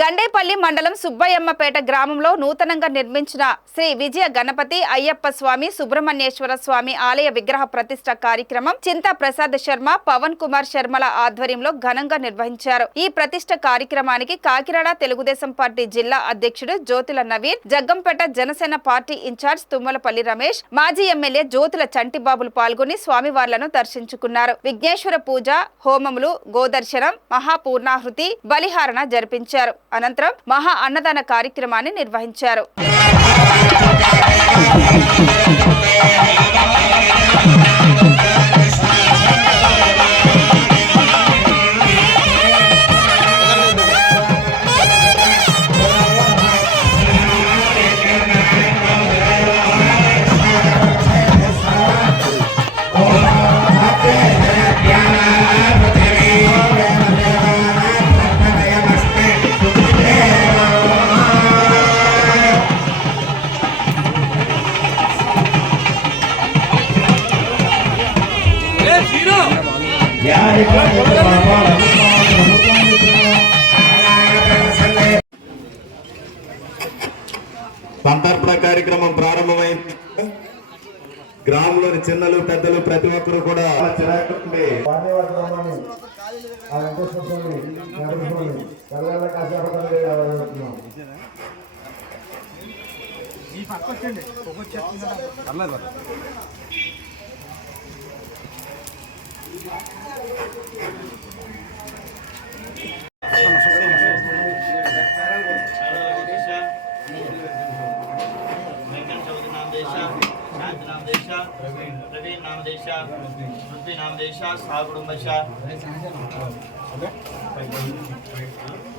గండేపల్లి మండలం సుబ్బయ్యమ్మపేట గ్రామంలో నూతనంగా నిర్మించిన శ్రీ విజయ గణపతి అయ్యప్ప స్వామి సుబ్రహ్మణ్యేశ్వర స్వామి ఆలయ విగ్రహ ప్రతిష్ఠ కార్యక్రమం చింతా ప్రసాద్ శర్మ, పవన్ కుమార్ శర్మల ఆధ్వర్యంలో ఘనంగా నిర్వహించారు. ఈ ప్రతిష్ఠ కార్యక్రమానికి కాకినాడ తెలుగుదేశం పార్టీ జిల్లా అధ్యక్షుడు జ్యోతుల నవీన్, జగ్గంపేట జనసేన పార్టీ ఇన్ఛార్జ్ తుమ్మలపల్లి రమేష్, మాజీ ఎమ్మెల్యే జ్యోతుల చంటిబాబులు పాల్గొని స్వామివార్లను దర్శించుకున్నారు. విఘ్నేశ్వర పూజ, హోమములు, గోదర్శనం, మహాపూర్ణాహుతి, బలిహారణ జరిపించారు. అనంతరం మహా అన్నదాన కార్యక్రమాన్ని నిర్వహించారు. సంతర్పణ కార్యక్రమం ప్రారంభమైంది. గ్రామంలోని చిన్నలు పెద్దలు ప్రతి ఒక్కరు కూడా प्रवीण नामदेश, पृथ्वी नामदेश, सागुडुंबश